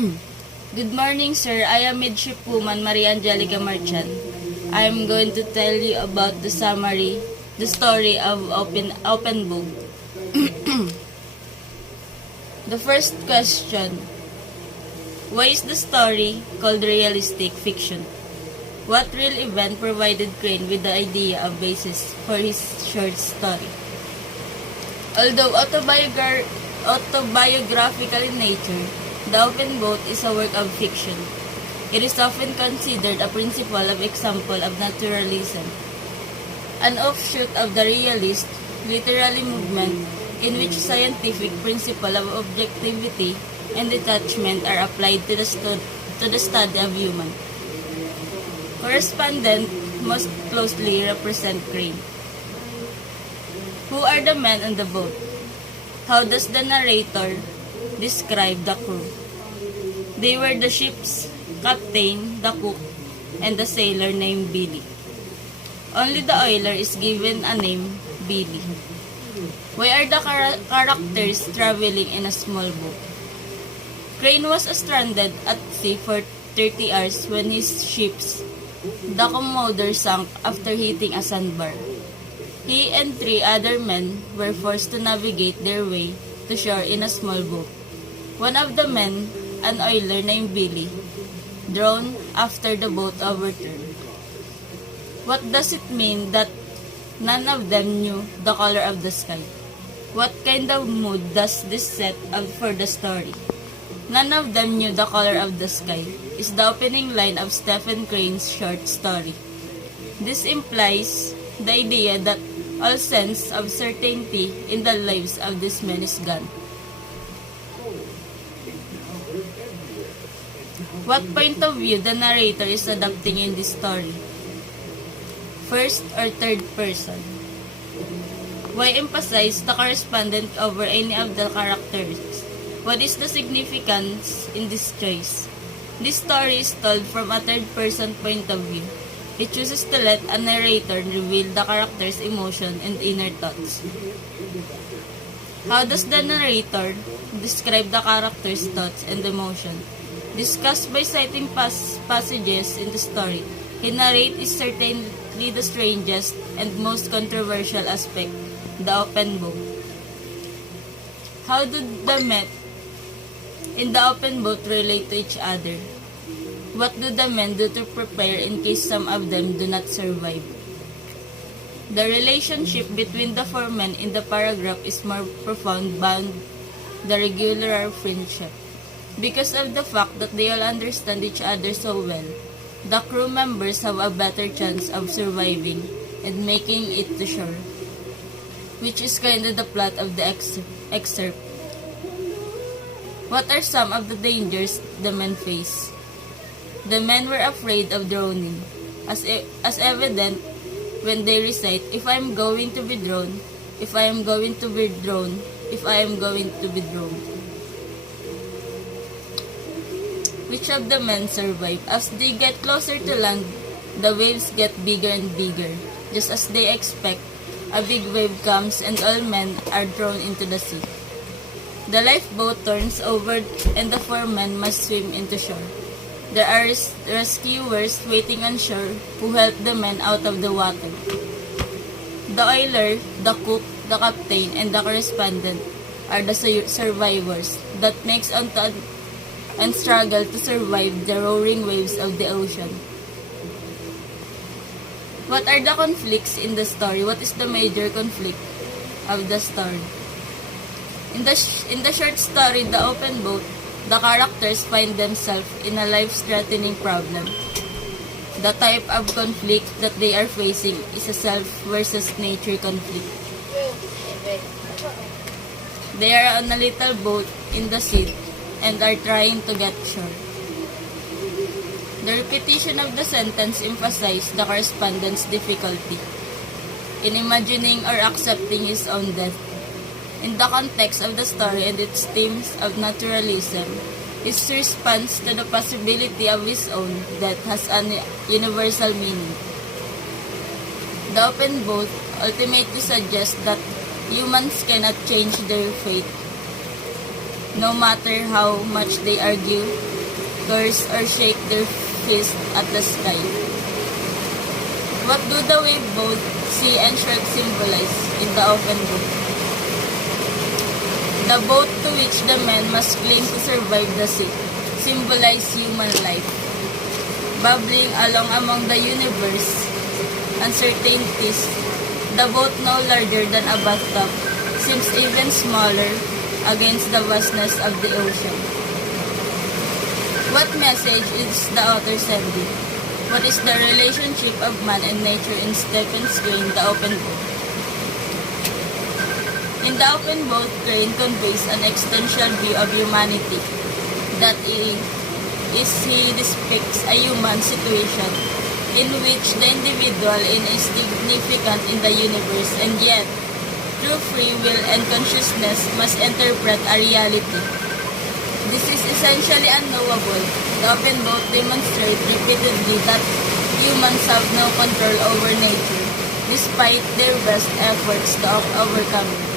Good morning, sir. I am Midshipwoman Maria Angelica Marchan. I am going to tell you about the story of Open Book. The first question: why is the story called realistic fiction? What real event provided Crane with the idea of basis for his short story? Although autobiographical in nature, The Open Boat is a work of fiction. It is often considered a principle of example of naturalism, an offshoot of the realist literary movement in which scientific principle of objectivity and detachment are applied to the study of human. Correspondent most closely represent Crane. Who are the men on the boat? How does the narrator describe the crew? They were the ship's captain, the cook, and the sailor named Billy. Only the oiler is given a name, Billy. Why are the characters traveling in a small boat? Crane was stranded at sea for 30 hours when his ship's the Commodore sank after hitting a sandbar. He and 3 other men were forced to navigate their way to shore in a small boat. One of the men, an oiler named Billy, drowned after the boat overturned. What does it mean that none of them knew the color of the sky? What kind of mood does this set up for the story? None of them knew the color of the sky is the opening line of Stephen Crane's short story. This implies the idea that all sense of certainty in the lives of these men is gone. What point of view the narrator is adopting in this story? First or third person? Why emphasize the correspondent over any of the characters? What is the significance in this choice? This story is told from a third-person point of view. It chooses to let a narrator reveal the character's emotion and inner thoughts. How does the narrator describe the character's thoughts and emotion? Discussed by citing passages in the story, he narrates is certainly the strangest and most controversial aspect, the open boat. How do the men in the open boat relate to each other? What do the men do to prepare in case some of them do not survive? The relationship between the 4 men in the paragraph is more profound beyond the regular friendship. Because of the fact that they all understand each other so well, the crew members have a better chance of surviving and making it to shore, which is kind of the plot of the excerpt. What are some of the dangers the men face? The men were afraid of drowning, as evident when they recite, "If I am going to be drowned, if I am going to be drowned, if I am going to be drowned." Which of the men survive? As they get closer to land, the waves get bigger and bigger. Just as they expect, a big wave comes and all men are thrown into the sea. The lifeboat turns over and the 4 men must swim into shore. There are rescuers waiting on shore who help the men out of the water. The oiler, the cook, the captain, and the correspondent are the survivors that makes on to and struggle to survive the roaring waves of the ocean. What are the conflicts in the story? What is the major conflict of the story? In the short story, The Open Boat, the characters find themselves in a life-threatening problem. The type of conflict that they are facing is a self versus nature conflict. They are on a little boat in the sea and are trying to get shore. The repetition of the sentence emphasizes the correspondent's difficulty in imagining or accepting his own death. In the context of the story and its themes of naturalism, his response to the possibility of his own death has a universal meaning. The Open Boat ultimately suggests that humans cannot change their fate. No matter how much they argue, curse or shake their fist at the sky. What do the wave boat, sea, and shark symbolize in the open boat? The boat to which the men must cling to survive the sea symbolize human life. Bubbling along among the universe, uncertainties, the boat no larger than a bathtub seems even smaller against the vastness of the ocean. What message is the author sending? What is the relationship of man and nature in Stephen Crane, The Open Boat? In The Open Boat, Crane conveys an existential view of humanity. That is, he depicts a human situation in which the individual is insignificant in the universe, and yet, through free will and consciousness, must interpret a reality. This is essentially unknowable. The Open Boat demonstrates repeatedly that humans have no control over nature, despite their best efforts to overcome it.